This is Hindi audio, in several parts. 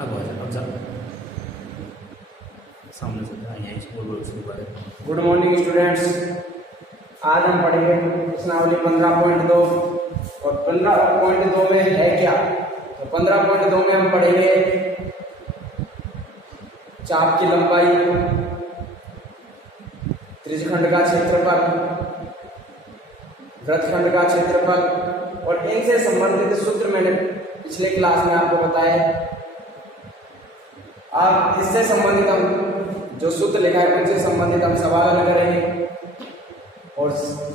अब आ जा, अब जा सामने से यहीं से बोल शुरू करें। Good morning students. आज हम पढ़ेंगे प्रश्नावली 15.2 और 15.2 में है क्या। तो 15.2 में हम पढ़ेंगे चाप की लंबाई, त्रिज्यखंड का क्षेत्रफल, वृत्तखंड का क्षेत्रफल और इनसे संबंधित सूत्र मैंने पिछले क्लास में आपको बताया। अब इससे संबंधित हम जो सूत्र लिखा है उनसे संबंधित हम सवाल हल करेंगे और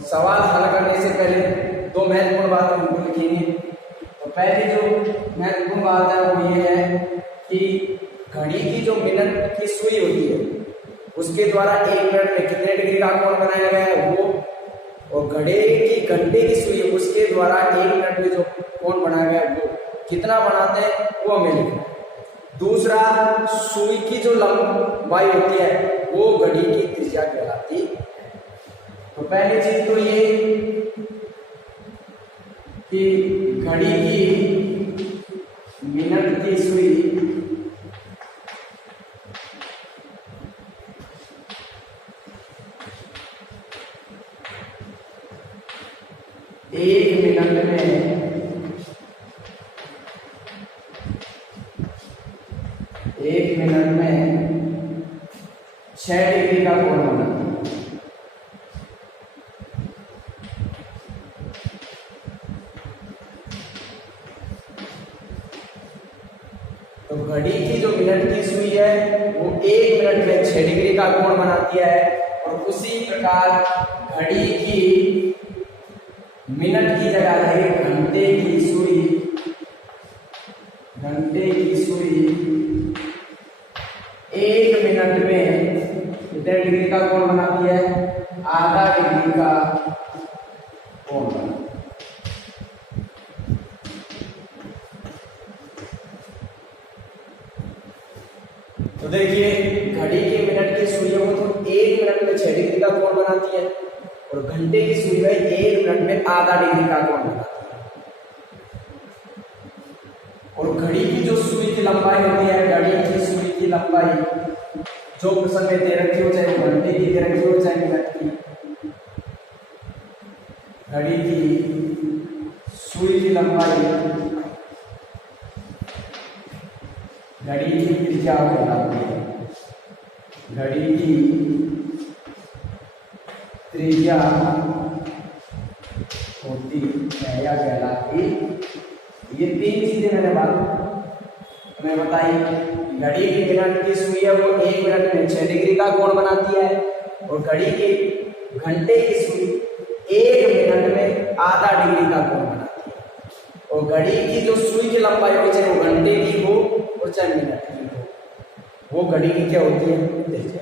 सवाल हल करने से पहले दो महत्वपूर्ण बात हम उनको लिखेंगे। तो पहली जो महत्वपूर्ण बात है वो ये है कि घड़ी की जो मिनट की सुई होती है उसके द्वारा 1 मिनट में कितने डिग्री का कोण बनाया गया है वो, और घड़ी की घंटे की सुई उसके द्वारा 1 मिनट में जो कोण बनाया गया है वो कितना बनाते हैं वो हमें लिखना है। दूसरा, सुई की जो लंबाई होती है वो घड़ी की त्रिज्या कहलाती है। तो पहली चीज तो ये कि घड़ी की मिनट की सुई एक मिनट में 6 डिग्री का कोण बनाती है। तो घड़ी की जो मिनट की सुई है वो 1 मिनट में 6 डिग्री का कोण बनाती है और उसी प्रकार घड़ी की मिनट की जगह है घंटे की सुई 1 मिनट में कितने डिग्री का कोण बनाती है, आधा डिग्री का कोण बनाती है। तो देखिए घड़ी की मिनट की सुई हो तो 1 मिनट में 6 डिग्री का कोण बनाती है और घंटे की सुई है 1 मिनट में आधा डिग्री का कोण बनाती है। और घड़ी की जो सुई की लंबाई होती है, घड़ी की सुई की लंबाई जो प्रश्न में दे रखी हो, चाहे घंटे की दे रखी हो चाहे मिनट की, घड़ी की सुई की लंबाई घड़ी की त्रिज्या कहलाती है। घड़ी की त्रिज्या होती है या कहलाती। ये 3 चीजें मैंने मैं बताई। घड़ी की मिनट की सुई है वो 1 मिनट में 6 डिग्री का कोण बनाती है और घड़ी की घंटे की सुई 1 मिनट में आधा डिग्री का कोण बनाती है। और घड़ी की जो सुई की लंबाई हो चाहे वो घंटे की हो और चाहे मिनट की हो, वो घड़ी की क्या होती है, त्रिज्या।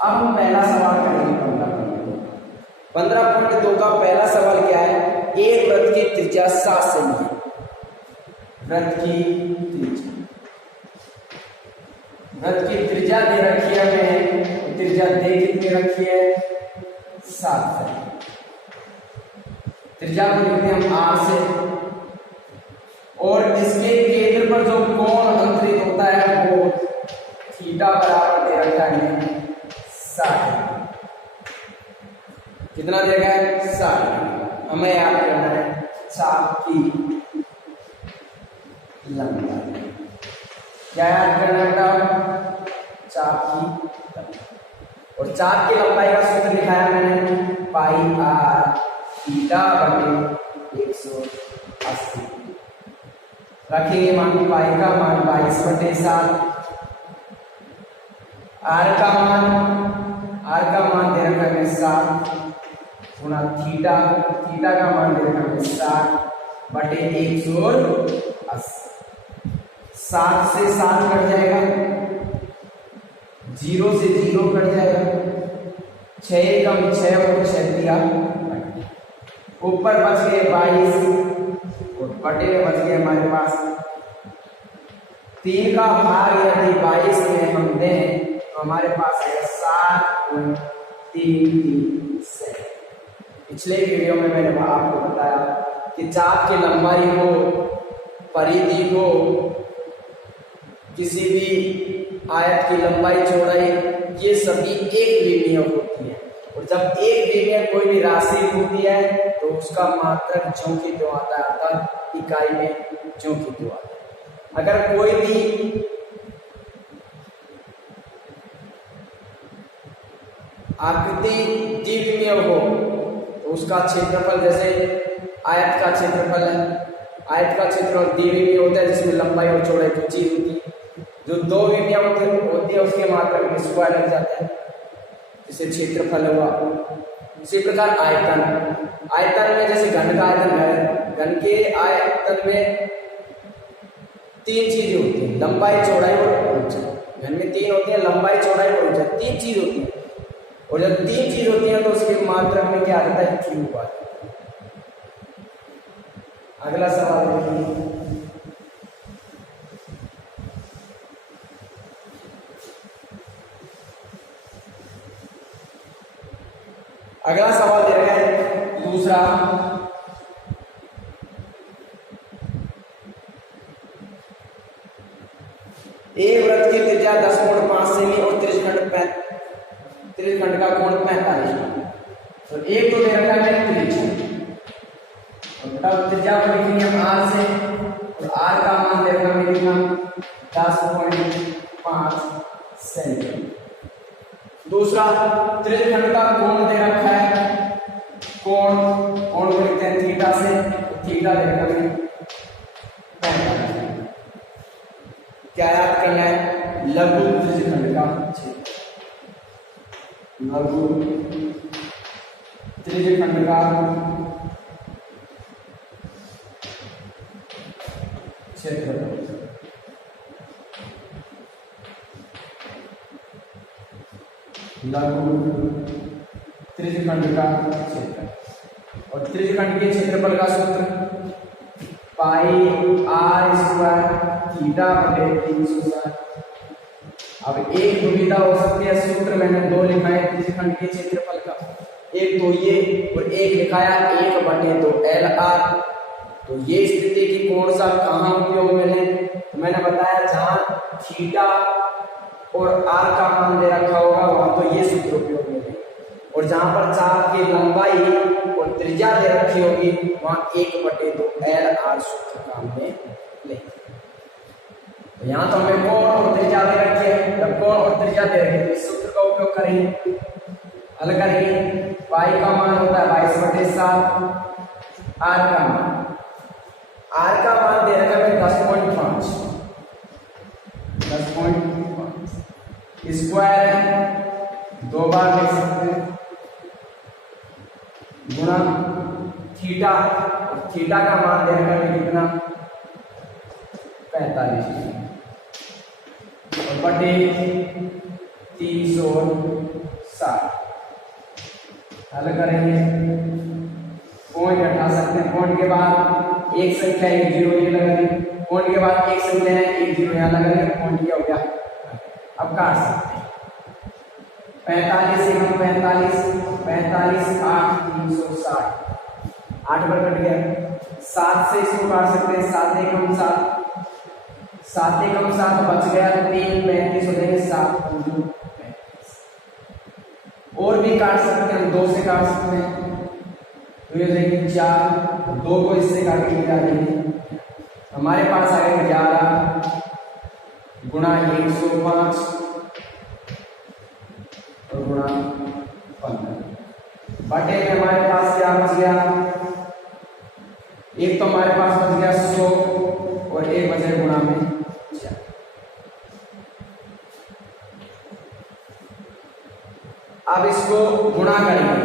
अब हम पहला सवाल करेंगे 15.2 का पहला सवाल क्या है, एक वृत्त की त्रिज्या 7 सेमी है। वृत्त की त्रिज्या दे रखी है हमें, त्रिज्या दे कितनी रखी है, 7 सेमी। त्रिज्या को लिखते हैं हम R से और इसके केंद्र पर जो कोण अंतरित होता है वो थीटा बराबर दे रखा है 60। कितना देगा, 60। हमें याद करना है चाप की लंबाई। क्या याद करना है बेटा, चाप की लंबाई। और चाप की लंबाई का सूत्र लिखाया मैंने पाई r थीटा बटे 180। रखेंगे मान पाई का मान 22/7, r का मान दे रखा है 7 गुना थीटा का मान दे रखा है 60 बटे 180। 7 से 7 कट जाएगा, 0 से 0 कट जाएगा, 6 कम 6 और 6 दिया, ऊपर बच गए 22 और बटे में बच गए हमारे पास 3 का भाग यदि 22 में हम दें तो हमारे पास है 7.33 सेकंड। पिछले वीडियो में मैंने आपको बताया कि चाप की लंबाई हो, परिधि हो किसी भी आयत की लंबाई चौड़ाई ये सभी एक विमीय होती है। और जब एक विमीय कोई भी राशि होती है तो उसका मात्रक ज्यों की त्यों आता है, अर्थात इकाई में ज्यों की त्यों आता है। अगर कोई भी आकृति द्विविमीय हो तो उसका क्षेत्रफल, जैसे आयत का क्षेत्रफल है, आयत का क्षेत्रफल द्विविमीय होता है जिसमें लंबाई और चौड़ाई दो चीज होती है। जो दो विमीय होती है उसके मात्रक में स्क्वायर लग जाता है, जिसे क्षेत्रफल हुआ। इसी प्रकार आयतन, आयतन में जैसे घन का आयतन है, घन के आयतन में तीन चीजें होती है, लंबाई चौड़ाई और ऊंचाई। घन में तीन होती है, लंबाई चौड़ाई और ऊंचाई, तीन चीज होती है। और जब तीन चीज होती है तो उसके मात्रक में क्या आता है, क्यूब आता है। अगला सवाल देखिए, अगला सवाल दे रहे हैं दूसरा, एक वृत्त की त्रिज्या 10.5 सेमी और त्रिज्यखंड का कोण 45। तो एक तो दे रखा है त्रिज्या, और त्रिज्या को लिखेंगे हम आर से, और आर का मान दे रखा है कितना, 10.5 सेमी। दूसरा, त्रिज्यखंड का कोण दे रखा है, कोण को लिखते हैं थीटा से, थीटा दे रखा है 45। क्या याद करना है, लघु त्रिज्यखंड का क्षेत्र, लघु त्रिज्यखंड का क्षेत्रफल। लघु त्रिज्यखंड का क्षेत्र, और त्रिज्यखंड के क्षेत्रफल का सूत्र पाई आर स्क्वायर थीटा बटे 360। अब एक दुविधा हो सकती है, सूत्र मैंने दो लिखा है त्रिज्यखंड के क्षेत्रफल का, एक तो ये और एक लिखाया 1 बटे 2 एल आर। तो ये स्थिति की कौन सा कहाँ उपयोग में लें, तो मैंने बताया जहां थीटा और आर का मान दे रखा होगा वहां तो ये सूत्र उपयोग में लें, और जहां पर चाप की लंबाई और त्रिज्या दे रखी होगी वहां 1 बटे 2 एल आर सूत्र काम में लें। तो यहाँ तो हमें कोण और त्रिज्या दे रखी है, जब कोण और त्रिज्या दे रखी है तो इस सूत्र का उपयोग करेंगे, हल करेंगे। पाई का मान होता है 22/7, आर का मान दे रखा है 10.5 स्क्वायर है, दो बार लिख सकते हैं, गुणा थीटा, और थीटा का मान दे रखा है कितना 45 और बटे 360। हल करेंगे, पॉइंट हटा सकते हैं, पॉइंट के बाद एक संख्या 1 0 ये लगाएंगे, पॉइंट के बाद एक संख्या है 1 0 यहाँ लगाएंगे, पॉइंट क्या हो गया। अब काट सकते हैं, 45 से हम 45 8 360, 8 पर कट गया। 7 से इसको काट सकते हैं, 7 एकम 7 बच गया, 3 35 हो जाएंगे, 7 35। और भी काट सकते हैं, 2 से काट सकते हैं, तो ये देखिए 4, 2 को इससे काट के मिला देंगे, हमारे पास आ गया 11 गुणा 105 और गुणा 15 बटे में हमारे पास क्या बच गया, एक तो हमारे पास बच गया 100 और एक बचे गुणा में 4। अब इसको गुणा करेंगे,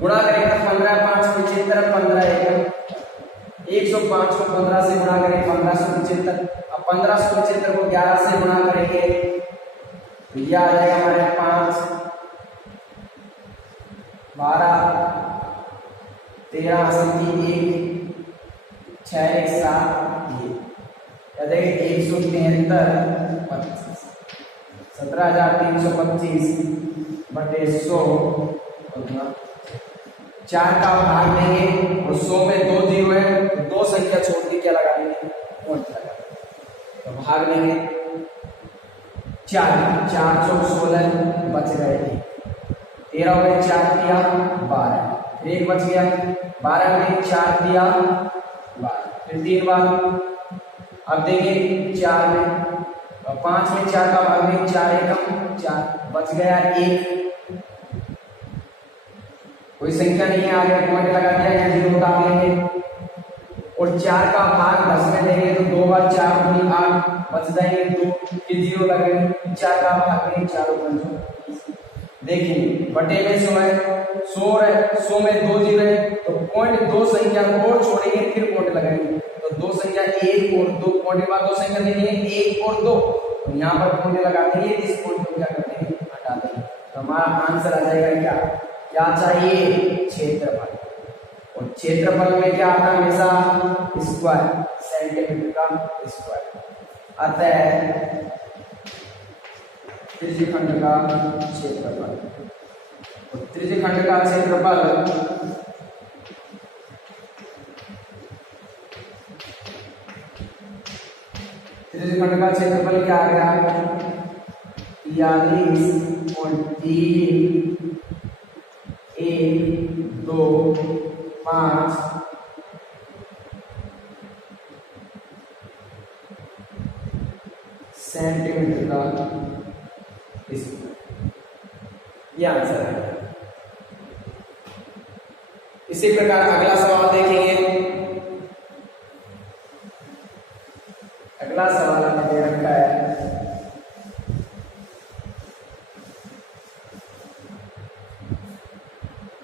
गुणा करेंगे तो 15 5 75, 15 105 को 15 से गुणा करेंगे 1575। अब 1575 को 11 से गुणा करेंगे तो ये आ जाएगा हमारे 5 12 13 80 1 6 1 7 ये देखिए 173 25 17,325 बटे 100 और 4 का भाग देंगे, और 100 में 2 जीरो है तो 2 संख्या छोड़ दी क्या लगा देंगे, पॉइंट लगा, तो भाग देंगे 4 4 चौक 16 बच गए 13 हो गए 4 दिया 12 फिर 1 बच गया 12 में 4 दिया 12 फिर 3 बार अब देखिए 4 में 5 में 4 का भाग में 4 एकम 4 बच गया 1 कोई संख्या नहीं है आगे पॉइंट लगा दिया या 0 डाल लेंगे और 4 का भाग 10 में देंगे तो 2 बार 4 दूनी 8 बच जाएंगे 2 फिर 0 लगेंगे 4 का भाग में 4 देखिए बटे में 100 है 100 है 100 में 2 जीरो है तो पॉइंट 2 संख्या को और छोड़ेंगे फिर पॉइंट लगाएंगे तो 2 संख्या 1 और 2 पॉइंट के बाद 2 संख्या देनी है 1 और 2 तो यहाँ पर पॉइंट लगा देंगे इस पॉइंट को क्या करते हैं हटा देंगे तो हमारा आंसर आ जाएगा क्या चाहिए क्षेत्रफल और क्षेत्रफल में क्या आता है हमेशा स्क्वायर सेंटीमीटर का स्क्वायर अतः त्रिज्यखंड का क्षेत्रफल और त्रिज्यखंड का क्षेत्रफल त्रिज्यखंड का क्षेत्रफल क्या आ गया 43.3 1 2 5 सेंटीमीटर का ये आंसर है। इसी प्रकार अगला सवाल देखेंगे। अगला सवाल हमें दे रखा है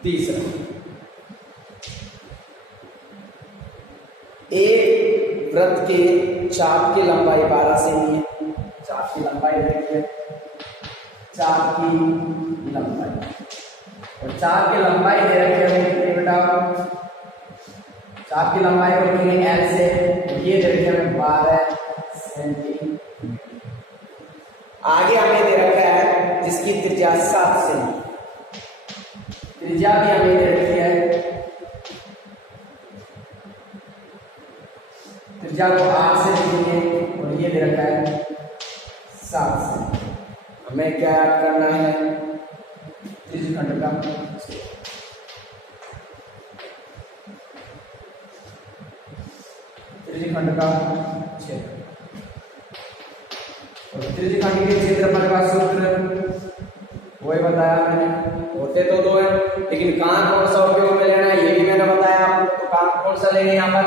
तीसरा एक वृत्त के चाप की लंबाई 12 सेमी है। चाप की लंबाई देखिए चाप की लंबाई और चाप की लंबाई दे रखी है कितनी बेटा चाप की लंबाई को लिखेंगे L से ये दे रखी है 12 सेंटीमीटर। आगे हमें दे रखा है जिसकी त्रिज्या 7 सेंटीमीटर त्रिज्या भी हमें दे रखी है त्रिज्या को 8 से लिखेंगे और ये दे रखा है 7 से। हमें क्या याद करना है त्रिज्यखंड का त्रिज्यखंड का क्षेत्र और त्रिज्यखंड के क्षेत्रफल का सूत्र वही बताया मैंने होते तो दो है लेकिन कहां कौन सा उपयोग में लेना है ये भी मैंने बताया आपको। तो कहां कौन सा लेंगे यहाँ पर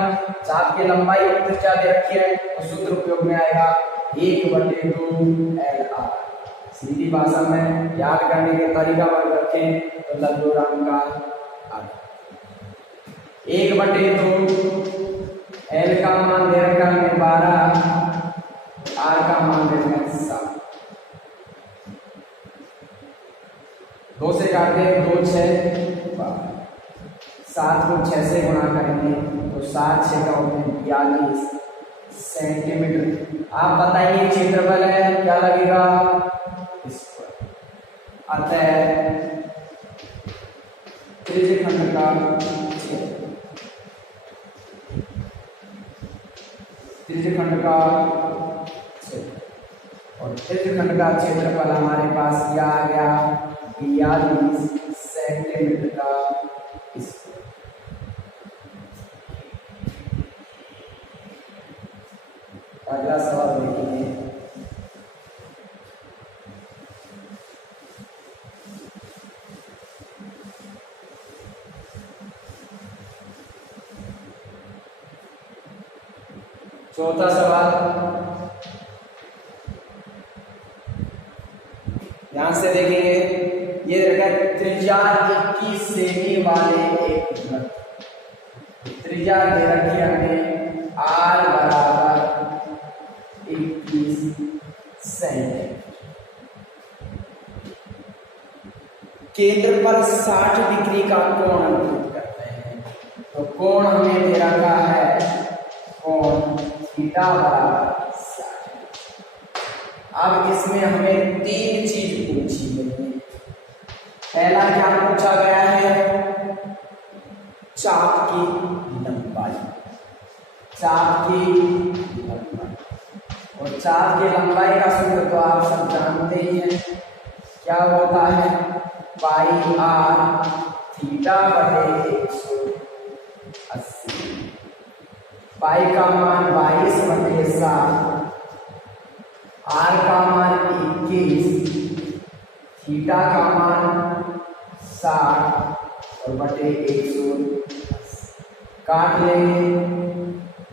चाप की लंबाई और त्रिज्या दे रखी है तो सूत्र उपयोग में आएगा 1/2 LR। सीधी भाषा में याद करने के तरीका पर रखें तो लघुराम का 1/2 L का मान दे रखा है 12 R का मान दे रखा है 7। 2 से काटते हैं 2 6 7 को 6 से गुणा करेंगे तो 7 6 का होते हैं 42 सेंटीमीटर। आप बताइए क्षेत्रफल है क्या लगेगा अतः त्रिज्यखंड का क्षेत्र त्रिज्यखंड का क्षेत्र और त्रिज्यखंड का क्षेत्रफल हमारे पास क्या आ गया 42 सेंटीमीटर का स्क्वायर। अगला सवाल देखेंगे चौथा सवाल ध्यान से देखेंगे। ये रखा त्रिज्या 21 सेमी वाले एक वृत्त त्रिज्या दे रखी हमें R बराबर 21 सेंटीमीटर। केंद्र पर 60 डिग्री का कोण अंकित करते हैं तो कोण हमें दे रखा है कोण थीटा बराबर 60। अब इसमें हमें 3 चीज पूछी गई है। पहला क्या पूछा गया है चाप की लंबाई चाप की लंबाई और चाप की लंबाई का सूत्र तो आप सब जानते ही हैं, क्या होता है, पाई आर थीटा बटे 180। पाई का मान 22/7, आर का मान 21, थीटा का मान 60 और बटे 180 काट लेंगे।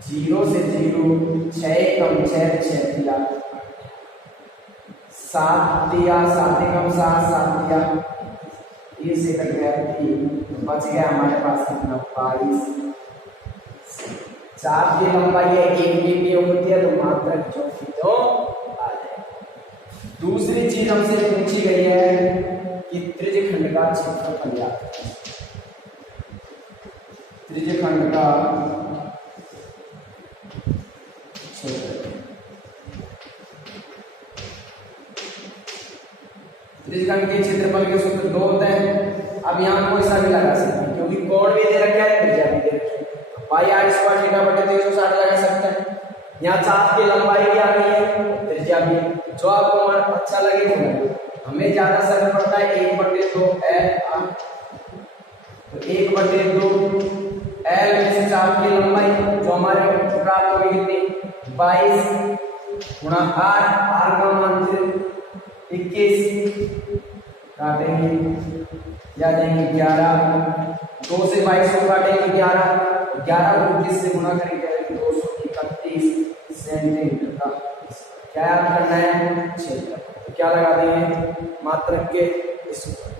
0 से 0, 6 कम 6, 6 दिया 7 दिया, 7 कम 7, 7 दिया, 1 से कट गया 3, बच गया हमारे पास कितना, 22। चाप की लंबाई 1 मीमी होती है, तो मात्रक जो थी तो आ जाए। दूसरी चीज हमसे पूछी गई है कि त्रिज्यखंड का क्षेत्रफल ज्ञात करें। त्रिज्यखंड का त्रिज्यखंड के क्षेत्रफल के सूत्र 2 होते हैं। अब यहाँ कोई सा भी लगा सकते हैं, क्योंकि कोण भी दे रखा है, त्रिज्या भी दे रखी है, पाई आर स्क्वायर थीटा बटे 360 लगा सकते हैं। यहाँ चाप की लंबाई भी आ गई है, त्रिज्या भी, जो आपको अच्छा लगे वो लगे। हमें ज्यादा सरल पड़ता है 1/2 L, तो 1/2 L में से चाप की लंबाई जो हमारे प्राप्त होगी कितनी, 22 गुणा आर का मान 21, काटेंगे या देंगे 11, 2 से 22 को काटेंगे 11 को 21 से गुणा करेंगे 231 सेंटीमीटर का। क्या याद करना है, क्षेत्र, तो क्या लगा देंगे, मात्रक के इस ऊपर।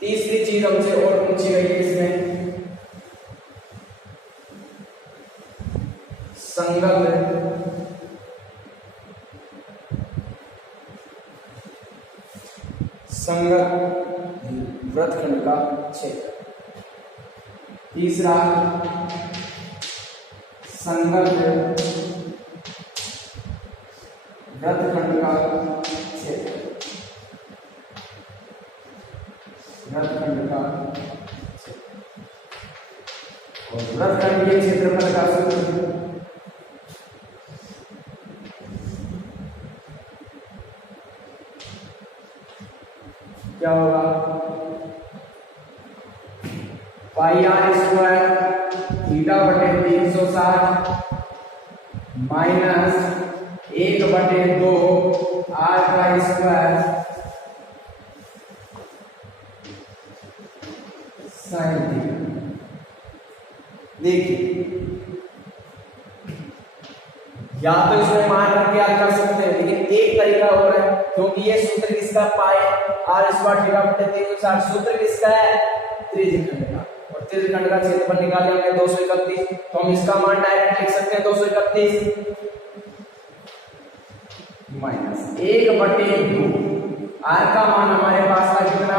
तीसरी चीज हमसे और पूछी गई है इसमें, संगत वृत्तखंड का क्षेत्र। तीसरा, संगत वृत्तखंड का क्षेत्र, वृत्तखंड का क्षेत्र। और वृत्तखंड के क्षेत्रफल का सूत्र क्या होगा, पाई आर स्क्वायर थीटा बटे 360 माइनस 1/2 आर का स्क्वायर साइन थीटा। देखिए, या तो इसमें मान रख के याद कर सकते हैं, लेकिन एक तरीका और है, क्योंकि ये सूत्र किसका, पाई आर स्क्वायर थीटा बटे 360, सूत्र किसका है, त्रिज्यखंड का। और त्रिज्यखंड का क्षेत्रफल निकाले हमने 231, तो हम इसका मान डायरेक्ट लिख सकते हैं 231 माइनस 1/2 आर का मान हमारे पास था कितना,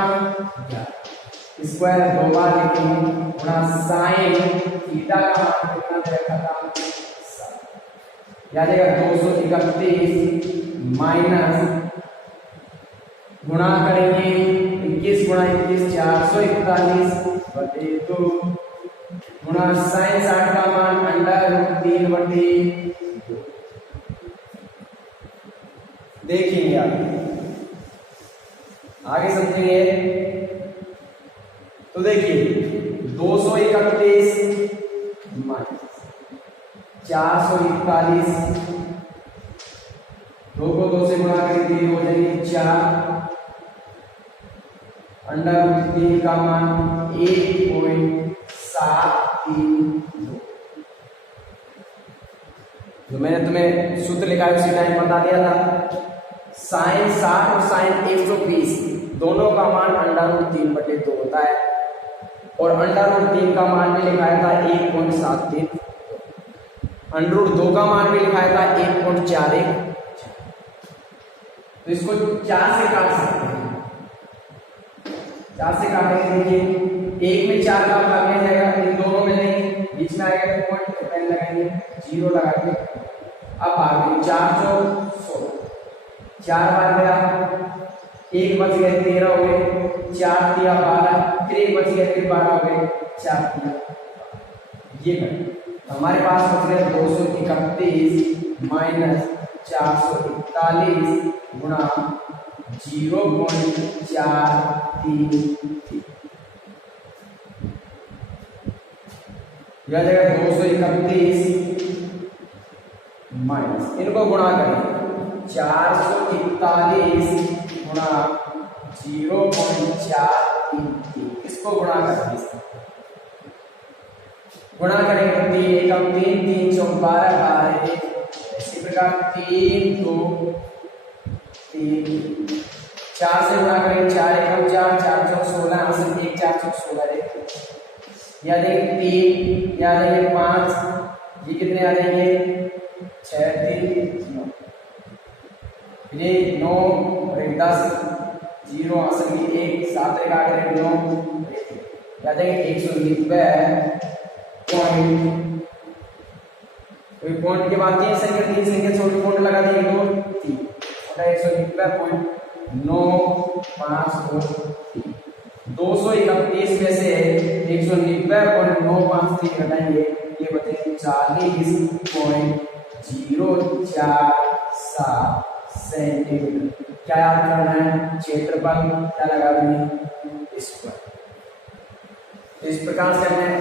स्क्वायर 2 बार लिखेंगे गुणा साइन थीटा का मान कितना दे रखा था, याद है 231 माइनस गुणा करेंगे 21 गुणा 21 441/2 गुणा साइन 60 का मान √3/2। देखेंगे आगे समझेंगे। तो देखिए 231 माइनस 441, 2 को 2 से गुणा करें 3 हो जाएगी 4, √3 का मान 1.732। जो मैंने तुम्हें सूत्र लिखा है उसी टाइम बता दिया था, साइन 60 और साइन 120 दोनों का मान √3/2 होता है, और √3 का मान भी लिखाया था 1.73, √2 का मान भी लिखाया था 1.41। तो इसको 4 से काट सकते हैं, 4 से काटेंगे, देखिए 1 में 4 का भाग में जाएगा, इन दोनों में लेंगे, बीच में आएगा तो पॉइंट तो पेन लगाएंगे, 0 लगा के अब भाग में 4 4 16, 4 बार गया, 1 बच गए 13 हो गए, 4 दिया 12, फिर 1 बच गया फिर 12 हो गए, 4 दिया ये कर, हमारे पास बच गया 231 माइनस 441 गुणा 0.433 यह जगह 231 माइनस इनको गुणा करें 441 गुणा 0.433 इसको गुणा करेंगे गुणा करेंगे तो 3 एकम 3 3 चौक 12 12 इसी प्रकार 3 2 3 4 से गुणा करेंगे 4 एकम 4 4 चौक 16 यहाँ से 1 4 चौक 16 या देखें 3 या देखें 5 ये कितने आ जाएंगे 6 3 9 ये 9 और 10 0 हासिल 1 7 1 8 9 या देखें 190 पॉइंट के बाद 3 संख्या छोटे पॉइंट लगा देंगे 2 3 और 190.952 231 में से 190.953 घटाएंगे ये बचेंगे 40.047 सेंटीमीटर। क्या याद करना है क्षेत्रफल क्या लगा देंगे इस पर। इस प्रकार से हमें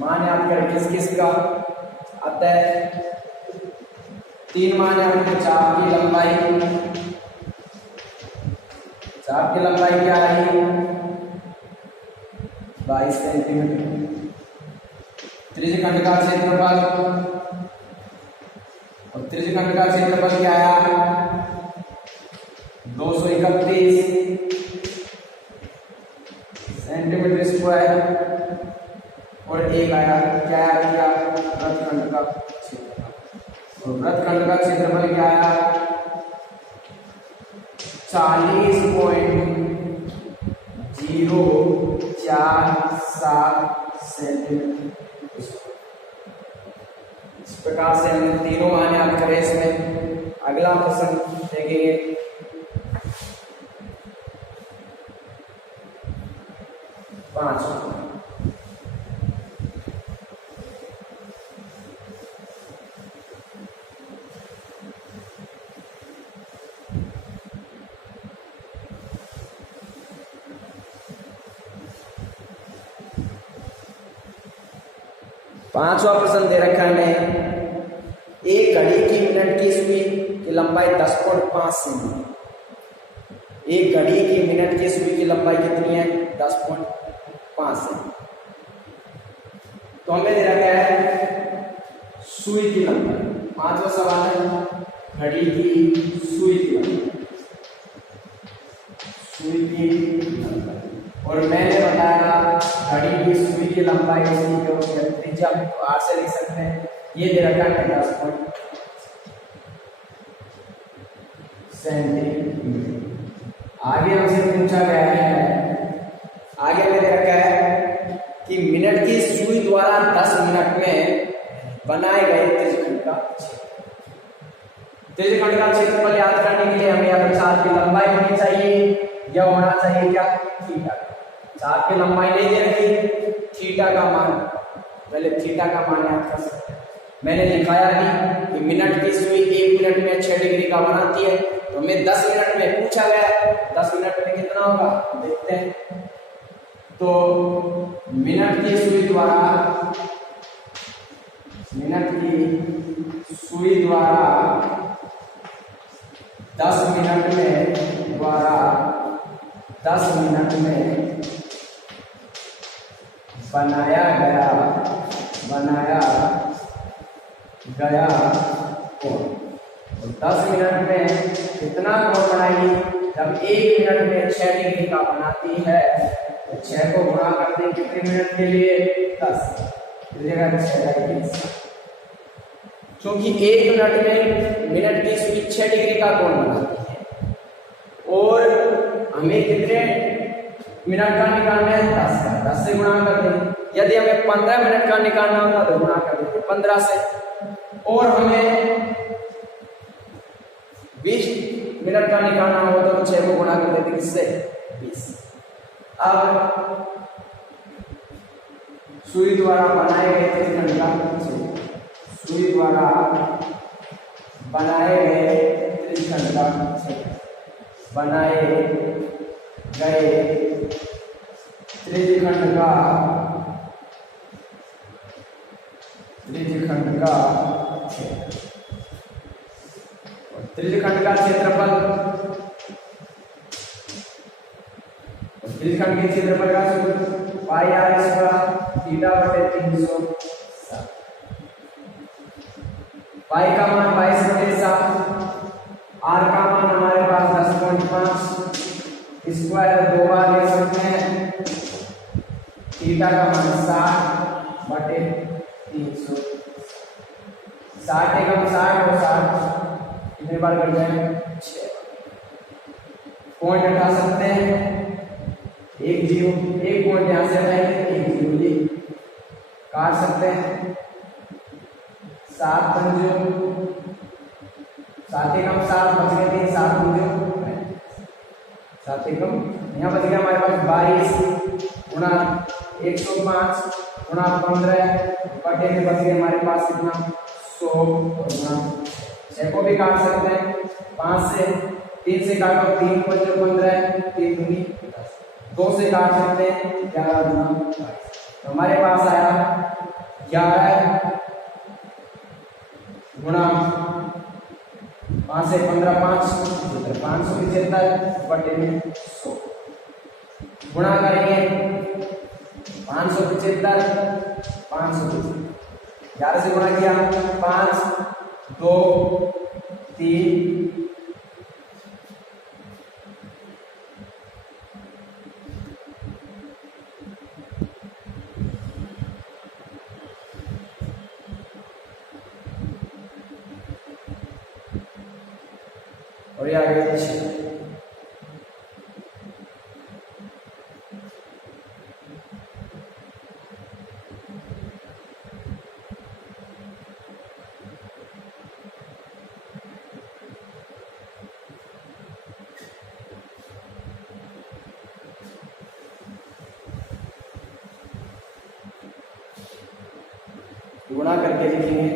मान याद करें किस किस का आता है 3 मान याद करें चाप की लंबाई क्या है 22 सेंटीमीटर त्रिज्यखंड का क्षेत्रफल और त्रिज्यखंड का क्षेत्रफल क्या आया 231 सेंटीमीटर स्क्वायर और एक आया क्या आया वृत्तखंड का क्षेत्रफल और वृत्तखंड का क्षेत्रफल क्या आया 40.047 सेंटीमीटर। इस प्रकार से हमने तीनों मान याद करें इसमें। अगला प्रश्न देखेंगे 5 पांचवा प्रश्न दे रखा है हमें एक घड़ी की मिनट की सुई की लंबाई 10.5 सेंटीमीटर। एक घड़ी की मिनट की सुई की लंबाई कितनी है 10.5 सेंटीमीटर। तो हमें दे रखा है सुई की लंबाई। पांचवा सवाल है घड़ी की सुई की लंबाई और मैंने बताया घड़ी की सुई की लंबाई त्रिज्या आर से लिख सकते हैं। ये दे रखा है 10 सेंटीमीटर। आगे हमसे पूछा गया है आगे में दे रखा है कि मिनट की सुई द्वारा 10 मिनट में बनाए गए त्रिज्यखंड का क्षेत्रफल याद करने के लिए हमें या तो चाप की लंबाई होनी चाहिए या होना चाहिए क्या थीटा। चाप की लंबाई नहीं दे रखी थीटा का मान पहले थीटा का मान याद कर सकते हैं। मैंने दिखाया कि मिनट की सुई 1 मिनट में 6 डिग्री का बनाती है तो हमें 10 मिनट में पूछा गया 10 मिनट में कितना होगा देखते हैं। तो मिनट की सुई द्वारा 10 मिनट में बनाया गया कोण। तो 10 मिनट में कितना कोण बनाएगी जब 1 मिनट में 6 डिग्री का बनाती है तो 6 को गुणा करते हैं कितने मिनट के लिए 10 क्योंकि 1 मिनट में मिनट की सुई 6 डिग्री का कोण बनाती है और हमें कितने मिनट का निकालना है 10 से गुणा कर देंगे। यदि हमें 15 मिनट का निकालना होगा तो गुणा कर देंगे 15 से और हमें 20 मिनट का निकालना होगा तो 6 को गुणा कर देते किससे 20। अब सुई द्वारा बनाए गए त्रिज्यखंड का सुई द्वारा बनाए गए त्रिज्यखंड का क्षेत्र, बनाए गए त्रिज्यखंड का क्षेत्र। त्रिज्यखंड का क्षेत्रफल, त्रिज्यखंड के क्षेत्रफल का सूत्र पाई आर स्क्वायर थीटा बटे 360। पाई का मान 22/7, आर का मान हमारे पास 10.5, स्क्वायर 2 बार ले सकते हैं, थीटा का मान 60/300। 60 एकम 60 और 60 कितने बार कट जाए? 6। पॉइंट हटा सकते हैं, एक जीरो, एक पॉइंट यहां से हटाएंगे, एक जीरो ये काट सकते हैं। 7 पंजो 7 एकम 7 बच गए 3, 7 पंजो 7 एकम, यहाँ बच गया हमारे पास 22 गुणा 105 गुणा 15 बटे में बच गए हमारे पास कितना? 100 गुणा 6 को भी काट सकते हैं, 5 से 3 से काटो 3 पंजो 15, 3 दूनी 2 से काट सकते हैं 11 गुना 22, तो हमारे पास आया 11 गुणा 5 से 15 575 बटे में 100 गुणा करेंगे 575 11 से गुणा किया 5 2 3 और ये आ गया 6। गुणा करके लिखेंगे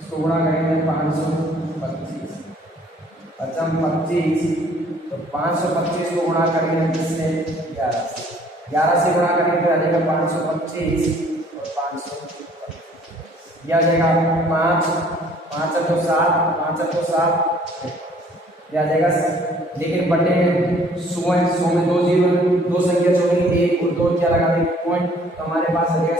इसको गुणा करेंगे 525, अच्छा 25 तो 525 को गुणा करेंगे किससे? 11 से, 11 से गुणा करेंगे तो आ जाएगा 525 और 500 यह आ जाएगा 5 5 तो 7 5 तो 7 यह आ जाएगा, लेकिन बटे 100 में 2 जीरो 2 संख्या छोड़ेंगे 1 और 2 क्या लगा देंगे पॉइंट, तो हमारे पास आ जाएगा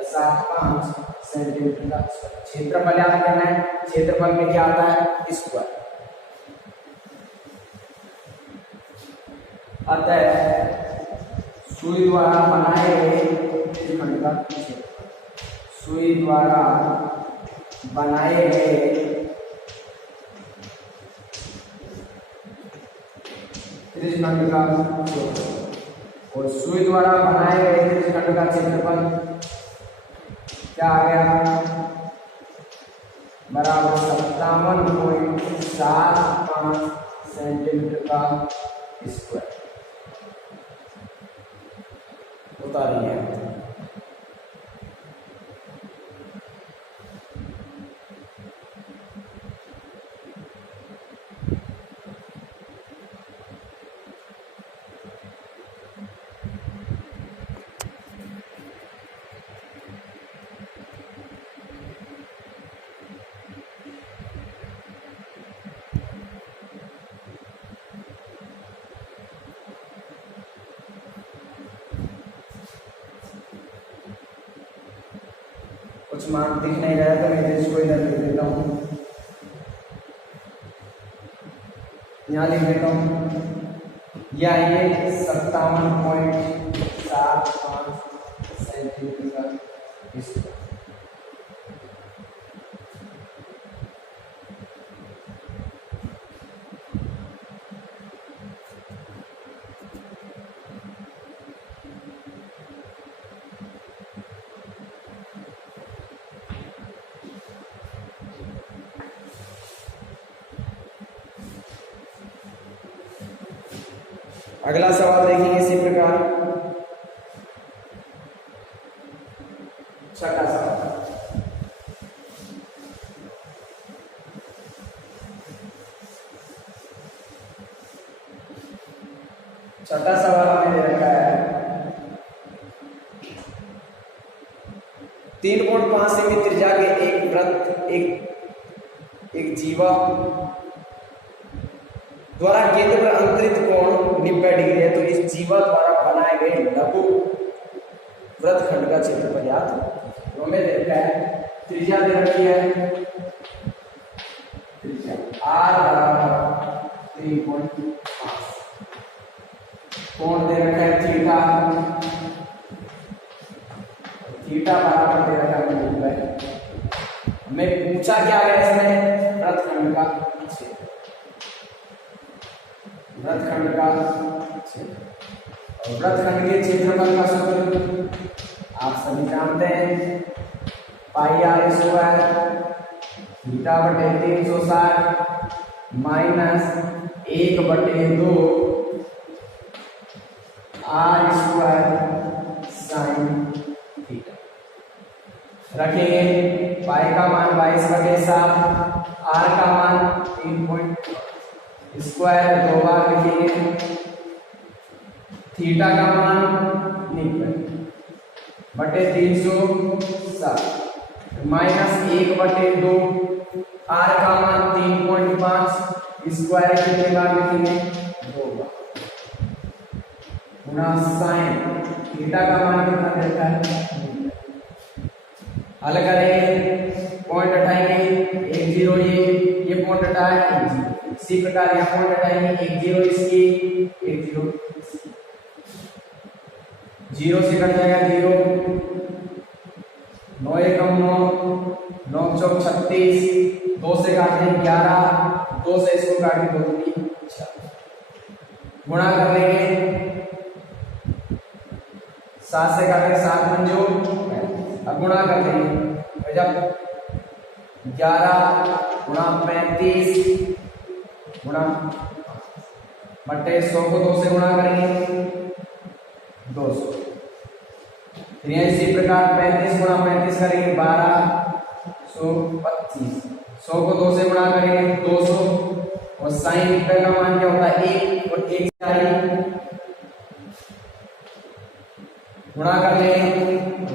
57.75 सेंटीमीटर का क्षेत्रफल याद करना है। क्षेत्रफल में क्या आता है? स्क्वायर। अतः सुई द्वारा बनाए गए त्रिज्यखंड का क्षेत्रफल, सुई द्वारा बनाए गए त्रिज्यखंड का क्षेत्रफल, और सुई द्वारा बनाए गए त्रिज्यखंड का क्षेत्रफल क्या आ गया? बराबर 57.75 सेंटीमीटर का स्क्वायर। उतारिए कुछ मान दिख नहीं रहा है तो मैं इसको इधर लिख देता हूँ, यहाँ लिख देता हूँ, यह आएंगे 57.75 सेंटीमीटर का स्क्वायर। अगला सवाल देखेंगे इसी प्रकार। छठा सवाल, छठा सवाल हमें दे रखा है 3.5 सेमी त्रिज्या के एक वृत्त एक जीवा द्वारा केंद्र पर अंतरित कोण 90 डिग्री है, तो इस जीवा द्वारा बनाए गए लघु वृत्तखंड का क्षेत्रफल ज्ञात। तो हमें दे रखा है त्रिज्या दे रखी है, त्रिज्या r बराबर 3.5, कोण दे रखा है थीटा, थीटा बराबर दे रखा है 90। हमें पूछा क्या गया इसमें, वृत्तखंड का क्षेत्र, वृत्तखंड का क्षेत्र। और वृत्तखंड के क्षेत्रफल का सूत्र आप सभी जानते हैं, पाई आर स्क्वायर थीटा बटे 360 minus 1/2 R square sine theta. रखेंगे पाई का मान 22/7, आर का मान 3 स्क्वायर 2 बार लिखेंगे, थीटा का मान 90/360 माइनस 1/2, आर का मान 3.5 स्क्वायर कितने बार लिखेंगे 2 बार, गुणा साइन थीटा का मान कितना देता है। हल करें, पॉइंट हटाएंगे 1 0, ये पॉइंट हटाए 1 0, इसी प्रकार यहाँ पॉइंट हटाएंगे 1 0 इसकी 1 0 0 से कट जाएगा 0, 9 एकम 9, 9 चौक 36, 2 से काटते हैं 11, 2 से इसको काटें 2 दूनी 4, गुणा कर लेंगे 7 से काटें 7 पंजो, अब गुणा कर लेंगे जब 11 गुणा 35 गुणा बटे 100 को 2 से गुणा करेंगे 200, फिर इसी प्रकार 35 गुणा 35 करेंगे 1225, 100 को 2 से गुणा करेंगे 200, और साइन थीटा का मान क्या होता है 1, और 1 गुणा कर लेंगे,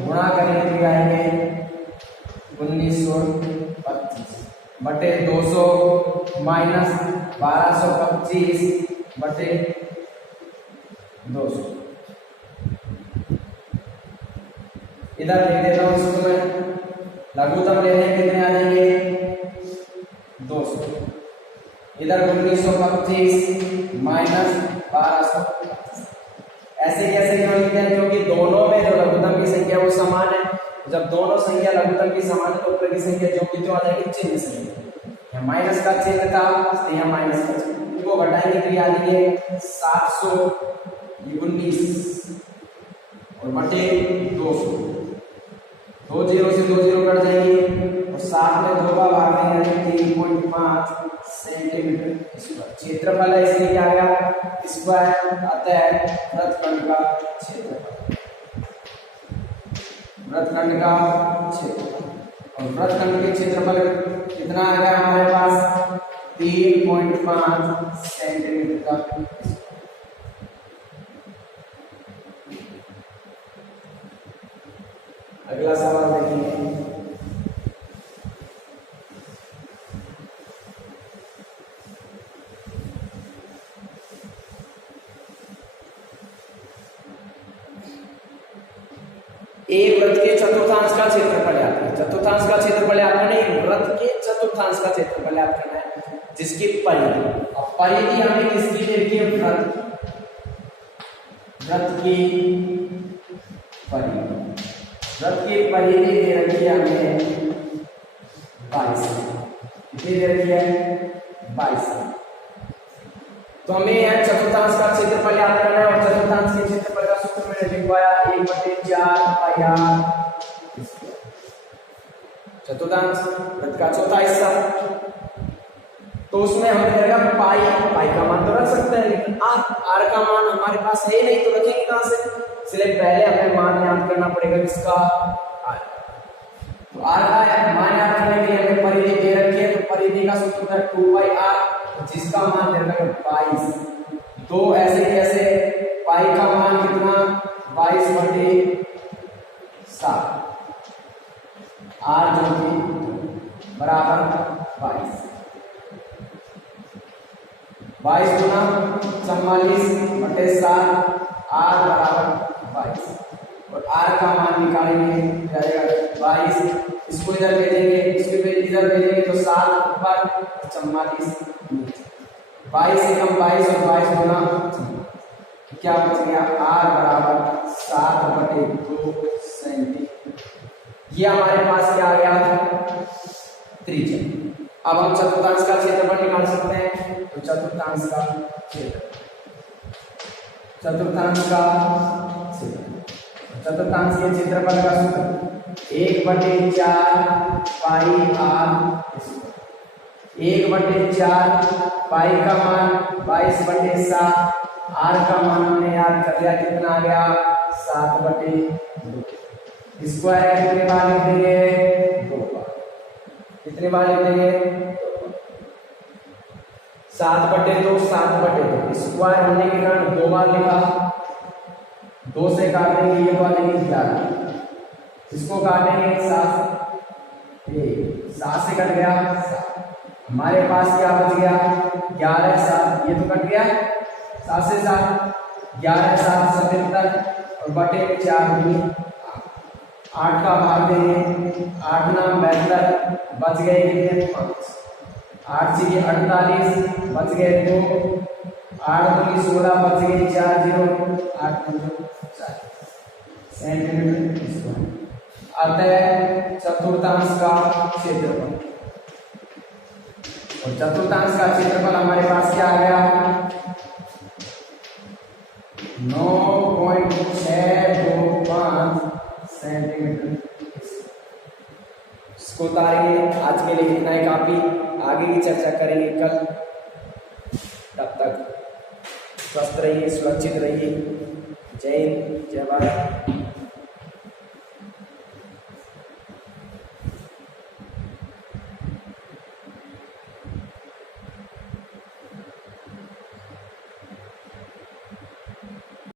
गुणा करेंगे तो आएंगे 1925 बटे 200 माइनस 1225 बटे 200। इधर लिख देता हूं इसको मैं, लघुत्तम ले लेंगे कितने आ जाएंगे 200, इधर 1925 माइनस 1225। ऐसे कैसे क्यों लिखते हैं, क्योंकि दोनों में जो लघुत्तम की संख्या वो समान है, जब दोनों संख्या लघुत्तम की समान है तो ऊपर की संख्या जो की आ जाएगी चिन्ह संख्या, यहाँ माइनस का चिन्ह था इसलिए यहाँ माइनस का चिन्ह, इनको घटाएंगे तो आ जाएंगे 719 और बटे 200, 2 0 से 2 0 कट जाएंगे, और 7 में 2 का भाग देंगे 3.5 सेंटीमीटर स्क्वायर। क्षेत्रफल है इसलिए क्या आ गया स्क्वायर, अतः वृत्तखंड का क्षेत्रफल, वृत्तखंड का क्षेत्रफल, और वृत्तखंड के क्षेत्रफल कितना आ गया हमारे पास 3.5 सेंटीमीटर का। अगला सवाल देखेंगे, एक वृत्त के चतुर्थांश का क्षेत्रफल याद करना, चतुर्थांश का क्षेत्रफल याद करना, एक वृत्त के चतुर्थांश का क्षेत्रफल याद करना है जिसकी परिधि, अब परिधि हमें किसकी दे रखी है वृत्त की परिधि, वृत्त की परिधि दे रखी है हमें 22, कितनी दे रखी है 22। तो हमें यह चतुर्थांश का क्षेत्रफल याद करना है, और चतुर्थांश के क्षेत्रफल का सूत्र मैंने लिखवाया 1/4 पाई आर, चतुर्थांश वृत्त का चौथा हिस्सा तो उसमें हमें लगेगा पाई का मान तो रख सकते हैं, लेकिन आर का मान हमारे पास है ही नहीं, तो रखेंगे कहां से? इसलिए पहले हमें मान याद करना पड़ेगा किसका? आर। तो आर का मान याद करने के लिए हमें परिधि दे रखी है, तो परिधि का सूत्र होता है 2πr, जिसका मान दे रखा है 22। तो ऐसे कैसे पाई का मान कितना? 22/7 आर जो कि बराबर 22 गुना 44/7 आर बराबर 22। और आर का मान निकालेंगे, जाएगा 22, इसको इधर भेजेंगे, इसके पे इधर भेजेंगे तो 7 ऊपर 44 नीचे, 22 से कम 22 और 22 गुना 44, क्या बच गया? आर बराबर 7/2 सेंटीमीटर। ये हमारे पास क्या आ गया? त्रिज्या। अब हम चतुर्थांश का क्षेत्रफल निकाल सकते हैं, तो चतुर्थांश का क्षेत्रफल चतुर्थांश के क्षेत्रफल का सूत्र 1/4 पाई आर स्क्वायर। 1/4 पाई का मान 22/7, आर का मान हमने याद कर लिया, कितना आ गया? 7/2। स्क्वायर कितने बार लिख देंगे? 2 बार। कितने बार लिख देंगे? 7/2 7/2। स्क्वायर होने के कारण 2 बार लिखा, 2 से काटेंगे ये वाले 11, इसको काटेंगे 7 से कट गया 7, हमारे पास क्या बच गया? 11 7, ये तो कट गया 7 से 7, 11 7 77 और बटे 4 8 का भाग देंगे, 8 नाम 72, बच गए कितने? 5। 8 से 48, बच गए 2, 8 दूनी 16, बच गए 4 0, 8 4 सेंटीमीटर स्क्वायर। अतः चतुर्थांश का क्षेत्रफल, और चतुर्थांश का क्षेत्रफल हमारे पास क्या आ गया? 9.625 सेंटीमीटर। इसको उतारेंगे। आज के लिए इतना ही काफी, आगे की चर्चा करेंगे कल। तब तक स्वस्थ रहिए, सुरक्षित रहिए। जय हिंद, जय भारत।